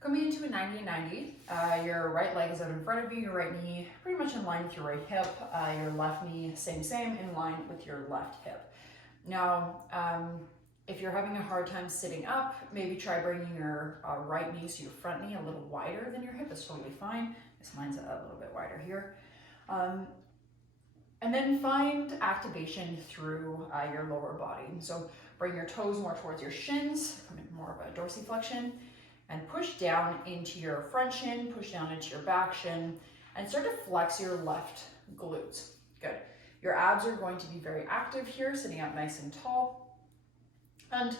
Coming into a 90-90, your right leg is out in front of you, your right knee pretty much in line with your right hip, your left knee same, in line with your left hip. Now, if you're having a hard time sitting up, maybe try bringing your right knee, so your front knee, a little wider than your hip. That's totally fine. This mine's a little bit wider here. And then find activation through your lower body. So bring your toes more towards your shins, come into more of a dorsiflexion, and push down into your front shin, push down into your back shin, and start to flex your left glutes. Good. Your abs are going to be very active here, sitting up nice and tall. And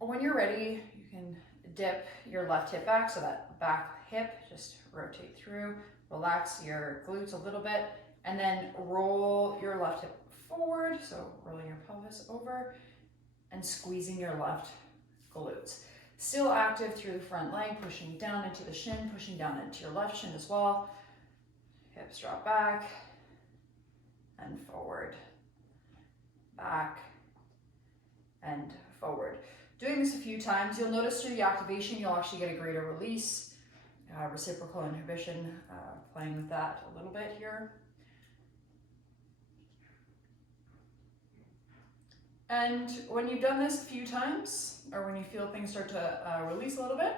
when you're ready, you can dip your left hip back, so that back hip, just rotate through, relax your glutes a little bit, and then roll your left hip forward, so rolling your pelvis over, and squeezing your left glutes. Still active through the front leg, pushing down into the shin, pushing down into your left shin as well. Hips drop back and forward, back and forward. Doing this a few times, you'll notice through the activation, you'll actually get a greater release, reciprocal inhibition, playing with that a little bit here. And when you've done this a few times, or when you feel things start to release a little bit,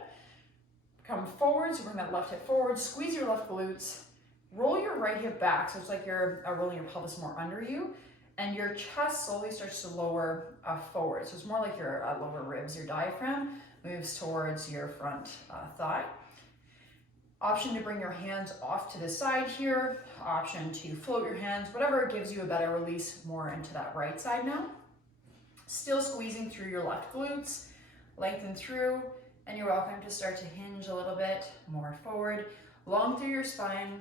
come forward, so bring that left hip forward, squeeze your left glutes, roll your right hip back, so it's like you're rolling your pelvis more under you, and your chest slowly starts to lower forward. So it's more like your lower ribs, your diaphragm moves towards your front thigh. Option to bring your hands off to the side here, option to float your hands, whatever gives you a better release, more into that right side now. Still squeezing through your left glutes, lengthen through, and you're welcome to start to hinge a little bit more forward, long through your spine,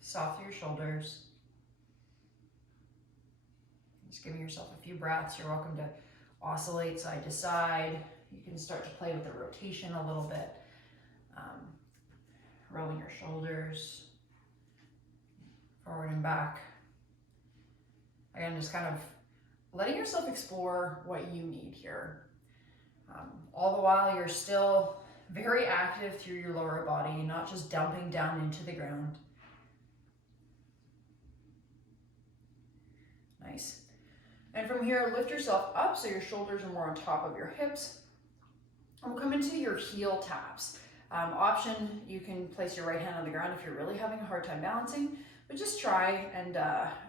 soft through your shoulders. Just giving yourself a few breaths. You're welcome to oscillate side to side. You can start to play with the rotation a little bit, rolling your shoulders forward and back. Again, just kind of letting yourself explore what you need here. All the while you're still very active through your lower body, not just dumping down into the ground. Nice. And from here, lift yourself up so your shoulders are more on top of your hips. And we'll come into your heel taps. Option, you can place your right hand on the ground if you're really having a hard time balancing, but just try and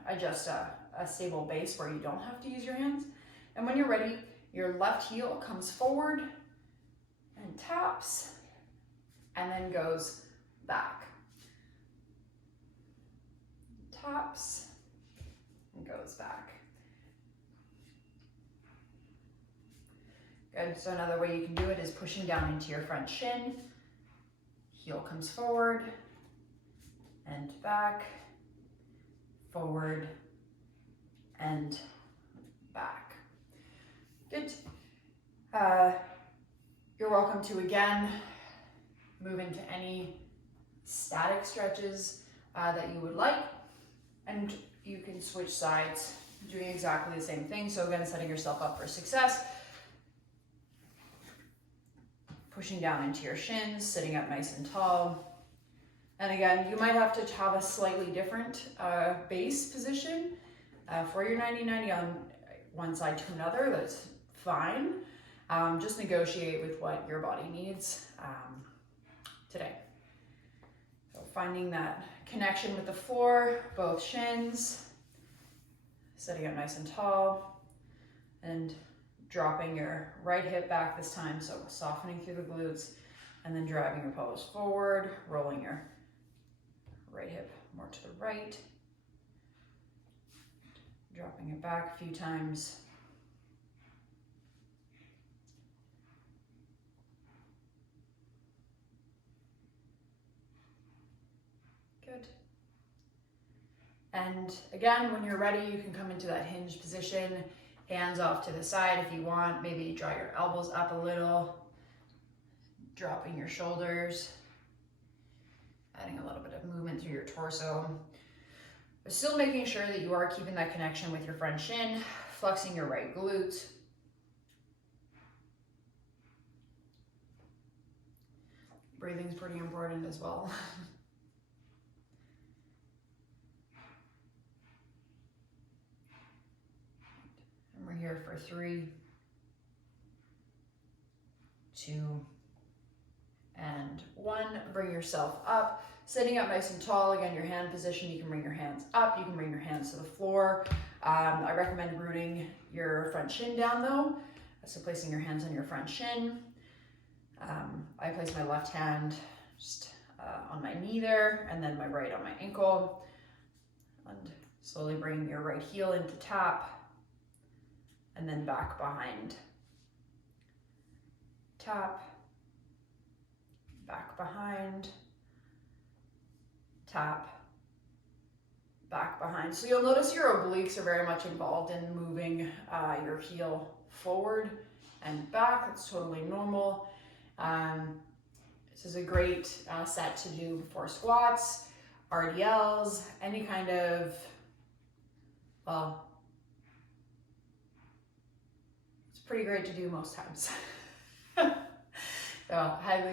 adjust a stable base where you don't have to use your hands. And when you're ready, your left heel comes forward and taps, and then goes back. Taps and goes back. Good, so another way you can do it is pushing down into your front shin. Heel comes forward and back, forward and back. Good. You're welcome to, again, move into any static stretches that you would like, and you can switch sides, doing exactly the same thing. So again, setting yourself up for success. Pushing down into your shins, sitting up nice and tall. And again, you might have to have a slightly different base position for your 90-90 on one side to another. That's fine. Just negotiate with what your body needs today. So finding that connection with the floor, both shins, sitting up nice and tall, and dropping your right hip back this time, so softening through the glutes, and then driving your pelvis forward, rolling your right hip more to the right, dropping it back a few times. Good. And again, when you're ready, you can come into that hinge position, hands off to the side if you want. Maybe draw your elbows up a little, dropping your shoulders, adding a little bit of movement through your torso, but still making sure that you are keeping that connection with your front shin, flexing your right glute. Breathing's pretty important as well. And we're here for 3, 2, and 1. Bring yourself up. Sitting up nice and tall. Again, your hand position, you can bring your hands up, you can bring your hands to the floor. I recommend rooting your front shin down though. So placing your hands on your front shin. I place my left hand just on my knee there, and then my right on my ankle. And slowly bring your right heel into tap, and then back behind. Tap, back behind, tap, back behind. So you'll notice your obliques are very much involved in moving your heel forward and back. It's totally normal. This is a great set to do before squats, RDLs, any kind of, well, it's pretty great to do most times. So highly